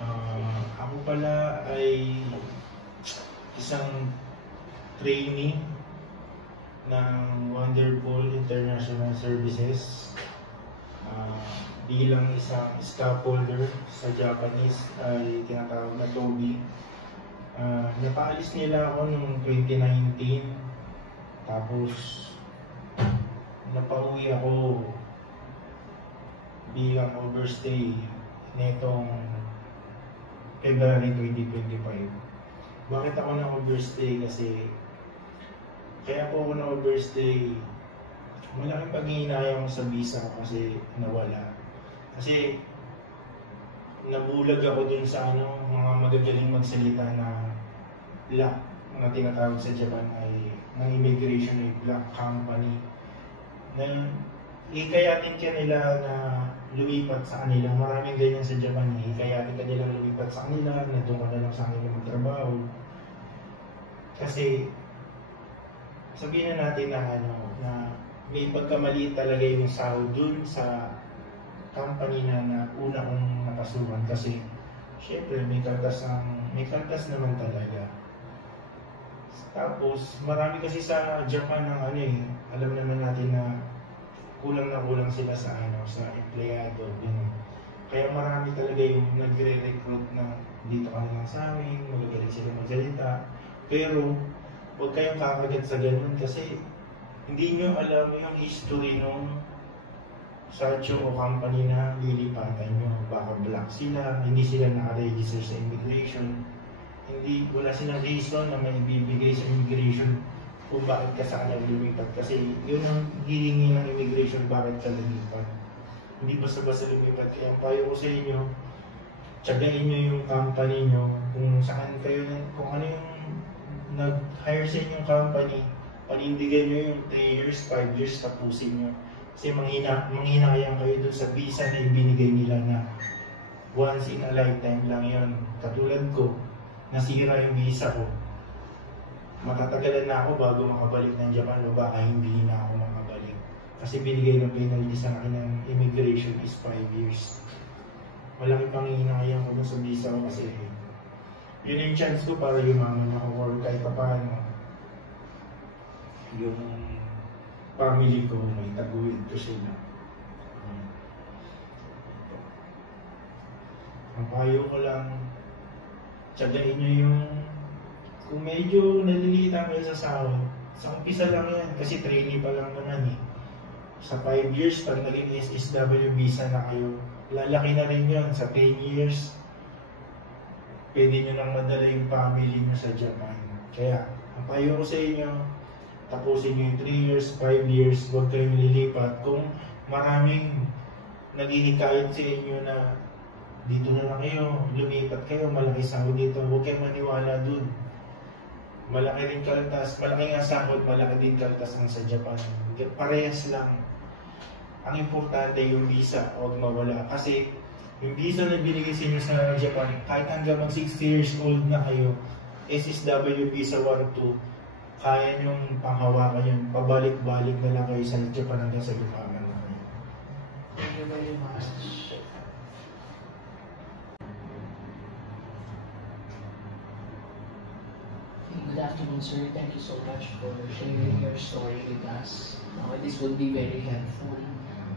Ako pala ay isang trainee ng Wonderful International Services. Bilang isang scaffolder sa Japanese ay tinatawag na TOBI. Napaalis nila ako noong 2019, tapos napauwi ako bilang overstay netong February 2025. Bakit ako na-overstay? Kasi kaya po ako na-overstay, malaking paghihinayang sa visa ko kasi nawala. Kasi nabulag ako dun sa mga magagaling magsalita na black na tinatawag sa Japan ay ng immigration ay black company na ikayatin ka nila na lumipat sa kanila. Maraming ganyan sa Japan, ikayatin ka nila lumipat sa kanila, na doon ka na lang sa kanila magtrabaho. Kasi sabihin na natin na may pagkamaliit talaga yung sahod dun sa company na una kong napasukan, kasi syempre may kaltas naman talaga. Tapos marami kasi sa Japan ng alam naman natin na kulang sila sa empleyado, kaya marami talaga yung nagre-recruit na dito ka naman sa amin, magagaling sila magsalita. Pero huwag kayong kakagat sa ganun, kasi hindi nyo alam yung history nung Sarcho o company na lilipatan nyo. Baka black sila, hindi sila naka-register sa immigration, wala silang reason na may ibibigay sa immigration kung bakit ka sa kanila lumipat. Kasi yun ang hihingi ng immigration, bakit ka lumipat. Hindi basta-basta lumipat. Kaya ang payo ko sa inyo, tsagain nyo yung company nyo, kung saan kayo, kung ano yung nag-hire sa inyong company, panindigan nyo yung 3 years, 5 years, tapusin nyo. Kasi manghinayang kayo dun sa visa na ibinigay nila na once in a lifetime lang yun. Katulad ko, nasira yung visa ko. Matatagalan na ako bago makabalik ng Japan, o baka hindi na ako makabalik. Kasi binigay ng penalty sa akin ng immigration is 5 years. Malaki pang hinayang ko dun sa visa ko, kasi yun yung chance ko para yumaman ako, or kahit pa paano yung family ko may taguyod ko sila. Ang payo ko lang, tsagain nyo yung, kung medyo nalilitan kayo sa sahod, sa umpisa lang yan, kasi trainee pa lang naman Sa 5 years, pag naging SSW visa na kayo, lalaki na rin yun. Sa 10 years, pwede nyo nang madala yung family nyo sa Japan. Kaya, ang payo ko sa inyo, tapusin nyo yung 3 years, 5 years, huwag kayong lilipat. Kung maraming naghihikayat sa inyo na dito na lang kayo, lumipat kayo, malaki sahod dito, huwag kayong maniwala dun. Malaki rin kaltas, malaki nga sahod, malaki din kaltas ng sa Japan. Parehas lang. Ang importante yung visa, huwag mawala. Kasi yung visa na binigay sa inyo sa Japan, kahit hanggang mag 60 years old na kayo, SSW visa 1-2, kaya nyong panghawakan yun, pabalik-balik na lang kayo sa Japan hanggang sa lumaman na kayo. Thank you very much. Good afternoon, sir. Thank you so much for sharing your story with us. This will be very helpful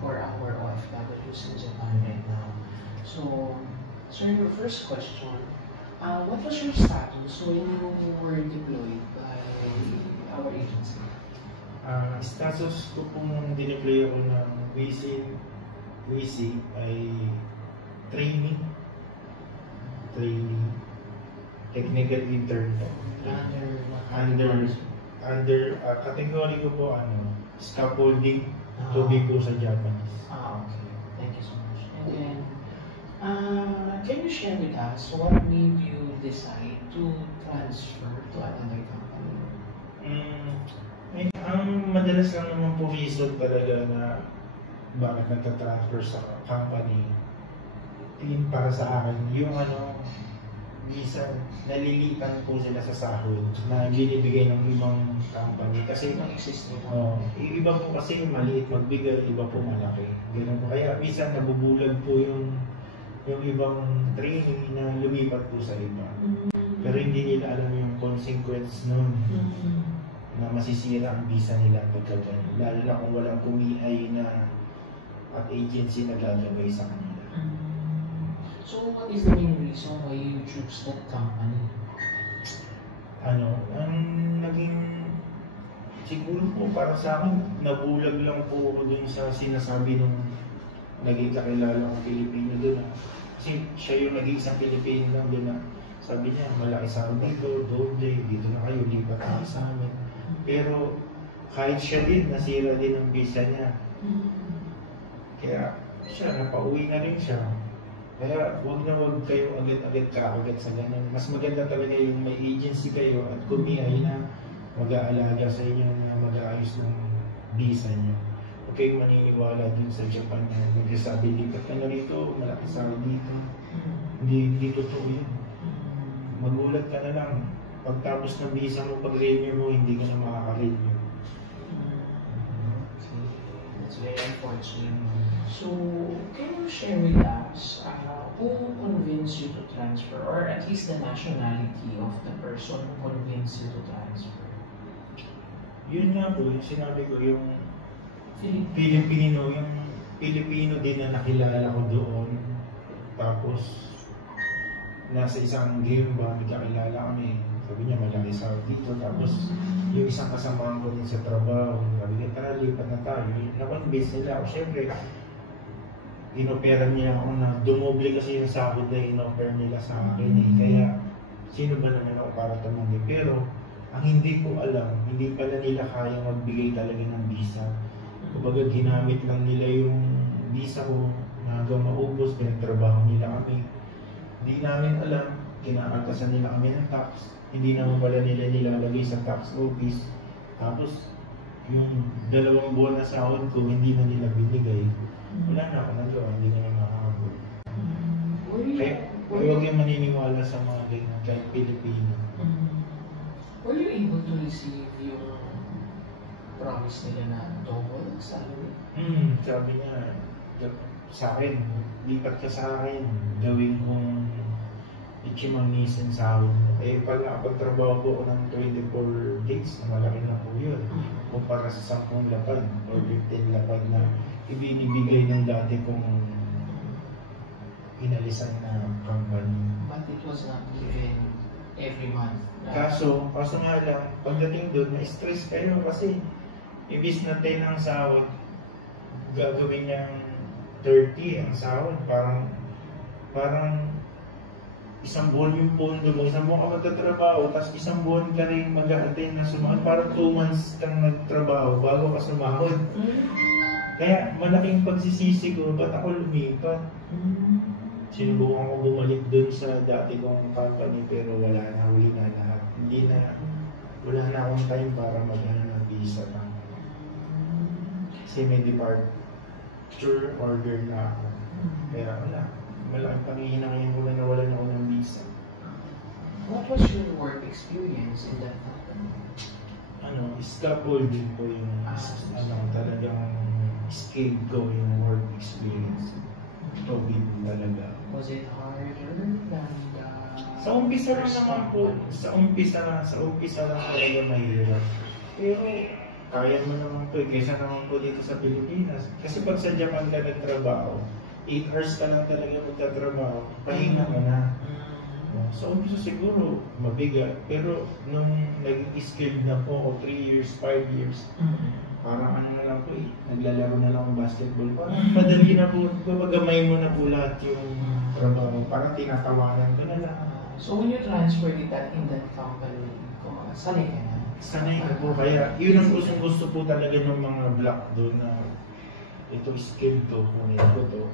for our OFWs in Japan right now. So, sir, your first question, what was your status when you were deployed by our agency? Status ko pong dineploy ako ng WC ay training, technical intern po. Under category ko po scaffolding, TOBI po sa Japanese. Okay. Thank you so much. And then, can you share with us what made you decide to transfer to another company? Ang madalas lang naman po reason talaga na bakit nagka-transfer sa company, tingin para sa akin, yung minsan nalilitan po sila sa sahod na binibigay ng ibang company. Kasi iba po kasi maliit magbigay, iba po malaki. Ganun po. Kaya minsan nabubulag po yung yung ibang trainee na lumipat po sa iba. Pero hindi nila alam yung consequence nun na masisira ang visa nila pagkaganyan. Lalo na kung walang kumiay na at agency na gagabay sa kanila. So what is the main reason why you choose that company? Ang naging siguro po para sa akin, nabulag lang po ako dun sa sinasabi nung naging kakilala kong Pilipino dun. Kasi siya yung naging isang Pilipino lang dun na sabi niya, malaki sa amin dito, doble, dito na kayo, lipat na sa amin. Pero kahit siya din, nasira din ang visa niya. Kaya siya, napauwi na rin siya. Kaya huwag na huwag kayo agad-agad kakagat sa ganun. Mas maganda talaga yung may agency kayo at kumiay na mag-aalaga sa inyo na mag-aayos ng visa nyo. Huwag kayong maniniwala dun sa Japan na magsasabi, lipat ka na rito, malaki sa dito. Hindi totoo yun. Magulat ka na lang. Pagtapos ng visa mo, pag-renew mo, hindi ka na makaka-renew. That's very unfortunate. So, can you share with us who convinced you to transfer, or at least the nationality of the person who convinced you to transfer? Yun nga po, yung sinabi ko, yung Filipino, yung Pilipino din na nakilala ko doon. Tapos, nasa isang game ba, nagkakilala kami. Sabi niya, malaki sa dito. Tapos, yung isang kasama ko din sa trabaho, sabi niya, tara, lipat na tayo. Nakonvince nila ako. Siyempre, inopera niya ako na dumoble kasi yung sahod na inopera nila sa akin. Kaya, sino ba naman ako para tumanggi? Pero, ang hindi ko alam, hindi pala nila kaya magbigay talaga ng visa. Kumbaga, ginamit lang nila yung visa ko hanggang maubos, pinagtrabaho nila kami. Hindi namin alam, kinakaltasan nila kami ng tax. Hindi naman pala nila nilalagay sa tax office. Tapos, yung 2 buwan na sahod ko, hindi na nila binigay. Wala na ako nagawa, hindi na makakabot. Kaya huwag yung maniniwala sa mga ganyan, kahit Pilipino. Were you able to receive yung promise nila na double salary? Sabi niya, sa akin, lipat ka sa akin, gawin kong ichimangnisan sa akin. Eh, pagtrabaho ko ng 24 days, malaki na po yun. Kumpara sa 10 lapad o 15 lapad na ibinibigay ng dati kong inalisan na company. But it was not given every month. Kaso nga lang, pagdating doon, na-stress kayo kasi ibis na 10 ang sahod, gagawin niyang 30 ang sahod. Parang isang buwan yung pondo mo, isang buwan ka magtatrabaho, tapos isang buwan ka rin mag-a-attend na sumahod. Parang 2 months kang nagtrabaho bago ka sumahod. Kaya malaking pagsisisi ko, ba't ako lumipat? Sinubukan ko bumalik dun sa dati kong company pero wala na, huli na lahat. Wala na akong time para mag-ano ng visa lang. Kasi may departure order na ako. Kaya wala. Malaking pangihinangin ko na nawalan ako ng visa. What was your work experience in that company? Scaffolding po yung talagang skill ko yung work experience. COVID talaga. Was it harder than sa umpisa lang naman po, sa umpisa lang talaga mahirap. Pero kaya mo naman po, kaysa naman po dito sa Pilipinas. Kasi pag sa Japan ka nagtrabaho, 8 hours ka lang talaga magtatrabaho, pahinga mo na. So umpisa siguro mabigat, pero nung naging skilled na po ako 3 years, 5 years, parang na lang po naglalaro na lang ng basketball. Parang madali na po, gagamay mo na po lahat yung trabaho. Parang tinatawanan ko na lang. So when you transferred it in that company, sanay ka na? Sanay ka po. Kaya yun ang gusto po talaga ng mga block doon na ito skill to, kunin ko to.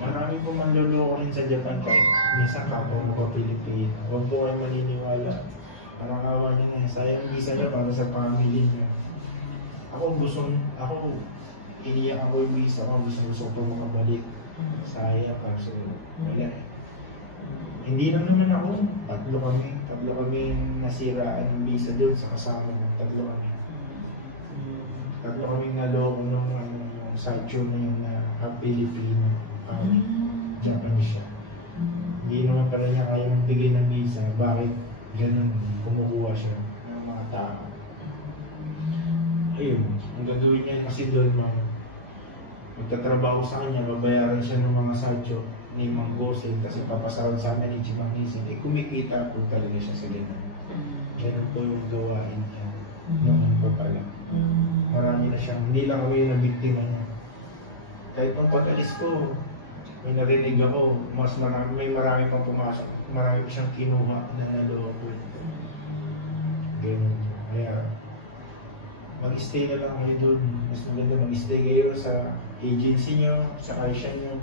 Marami po manluloko rin sa Japan kahit minsan kapwa mo pa Pilipino. Huwag po kayo maniniwala. Parang awa niya na, sayang visa niya para sa family niya. Iniyak ako yung visa ko, gusto ko makabalik. Sayang kasi wala eh. Hindi lang naman ako, tatlo kami nasiraan ng visa doon sa kasama ko, tatlo kami naloko nung sideshow na yung Pilipino. Japanese siya. Hindi naman pala niya kaya magbigay ng visa. Bakit ganun kumukuha siya ng mga tao? Ayun, ang gagawin niya kasi doon, magtatrabaho sa kanya, babayaran siya ng mga sadyo ni Mang Gosen kasi papasahod sa amin ni Chimang Nising. Eh, kumikita po talaga siya sa ganun. Ganun po yung gawain niya. Noon pa pala. Marami na siyang, hindi lang kami yung nabiktima niya. Kahit nung pag-alis ko, may narinig ako, may marami pang pumasok, marami pa siyang kinuha na naloko. Ganun. Kaya, mag-stay na lang kayo doon. Mas maganda mag-stay kayo sa agency nyo, sa kaisya nyo.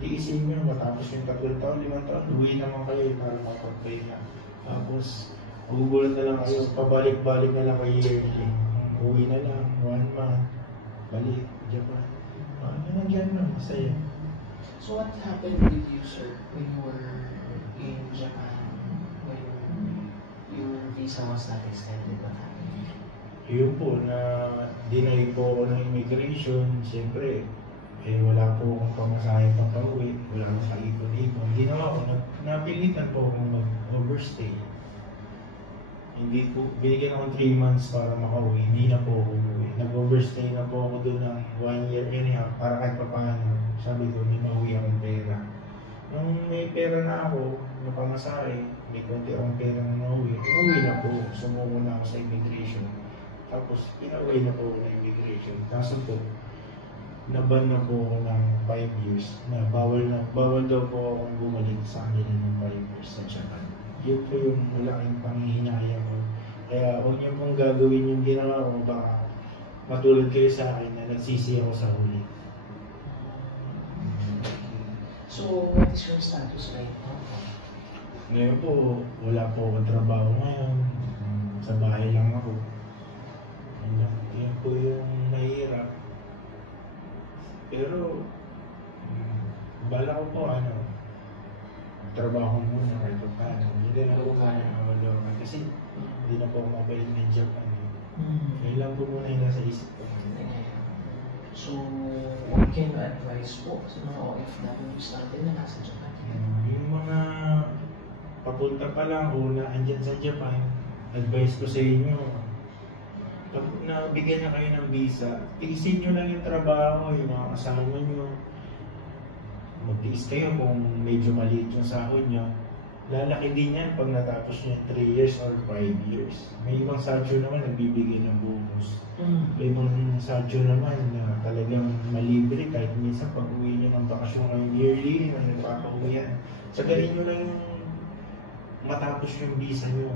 Tiisin nyo, matapos yung 3 taon, 5 taon, uwi naman kayo para makapag-pay na. Tapos, magugulat na lang kayo, pabalik-balik na lang kayo yearly. Uwi na lang, 1 month, balik, Japan. Nandiyan na, masaya. So what happened with you, sir, when you were in Japan? When your visa was not extended, what happened? Yun po, na deny po ako ng immigration, siyempre, wala po akong pamasahe pang pauwi, wala akong kaipon-ipon. Ginawa ko, napilitan po akong mag-overstay. Hindi po, binigyan ako 3 months para makauwi, hindi na po ako umuwi. Nag-overstay na po ako doon ng 1 year and a half para kahit papaano. Sabi ko, may mauwi akong pera. Nung may pera na ako, may pamasahe, may konti akong pera na nauwi, umuwi na po, sumuko na ako sa immigration. Tapos, pinauwi na po ako ng immigration. Kaso po, naban na po ako ng 5 years na bawal daw po akong bumalik sa kanila ng 5 years sa Japan. Yun po yung malaking panghihinaya ko. Kaya huwag niyo pong gagawin yung ginawa ko, baka matulad kayo sa akin na nagsisi ako sa huli. So, what is your status right now? Ngayon po, wala po akong trabaho ngayon. Sa bahay lang ako. Yan po yung mahirap. Pero, bala ko po, trabaho muna kahit pa paano. Hindi na ako kaya mawalawan. Kasi, hindi na po ako mabalik ng Japan. Kailan po muna yung nasa isip ko. So, what can you advise po sa mga OFWs natin na nasa Japan? Yung mga papunta pa lang una, andyan sa Japan, advice ko sa inyo, pag nabigyan na kayo ng visa, tiisin nyo lang yung trabaho, yung mga kasama nyo. Magtiis kayo kung medyo maliit yung sahod nyo. Lalaki din yan pag natapos nyo 3 years or 5 years. May ibang sadyo naman nagbibigay ng bonus. May ibang sadyo naman na talagang malibre kahit minsan pag uwi nyo ng bakasyon ngayong yearly na nagpapauwi yan. Sagarin nyo lang yung matapos yung visa nyo.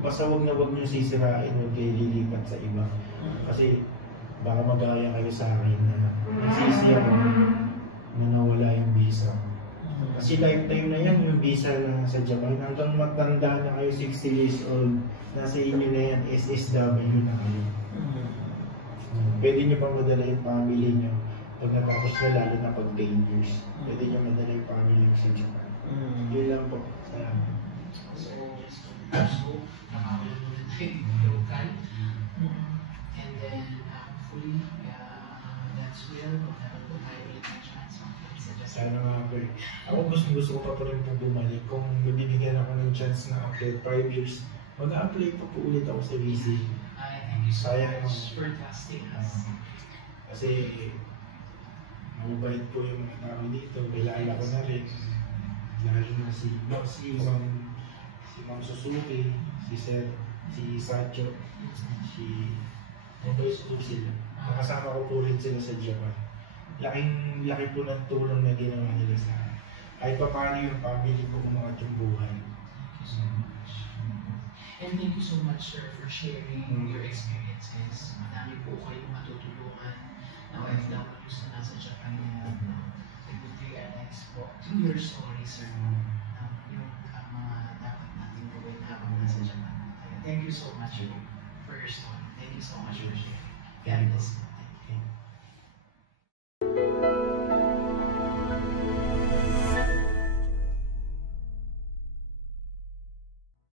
Basta wag nyo sisirain, huwag kayo lilipat sa iba. Kasi baka magaya kayo sa akin na nagsisi ako na nawala yung visa. Kasi lifetime na yan yung visa na sa Japan. Hanggang matanda na kayo, 60 years old, nasa inyo na yan, SSW na kayo. Pwede nyo pa madala yung family nyo pag natapos na, lalo na pag 10 years. Pwede nyo madala yung family nyo sa Japan. Yun lang po. Salamat. So, local. And then, hopefully, that's where magkaroon po tayo ulit ng chance sa Japan. Sana nga po eh. Ako gusto ko pa rin po bumalik. Kung mabibigyan ako ng chance na after 5 years, mag-a-apply pa po ulit ako sa visa. Thank you so much. Fantastic. Kasi mabait po yung mga tao dito. Kilala ko na rin. Lalo na si Ma'am Suzuki, si Sir, si Sacho, si mabait po sila. Nakasama ko po rin sila sa Japan. Laki po ng tulong na ginawa nila sa akin. Kahit pa paano yung family ko umangat yung buhay. And thank you so much, sir, for sharing your experiences. Madami po kayong matutulungan na OFWs na nasa Japan na they would realize po through your story, sir, yung mga dapat natin gawin habang nasa Japan. Thank you so much for your story. Thank you so much.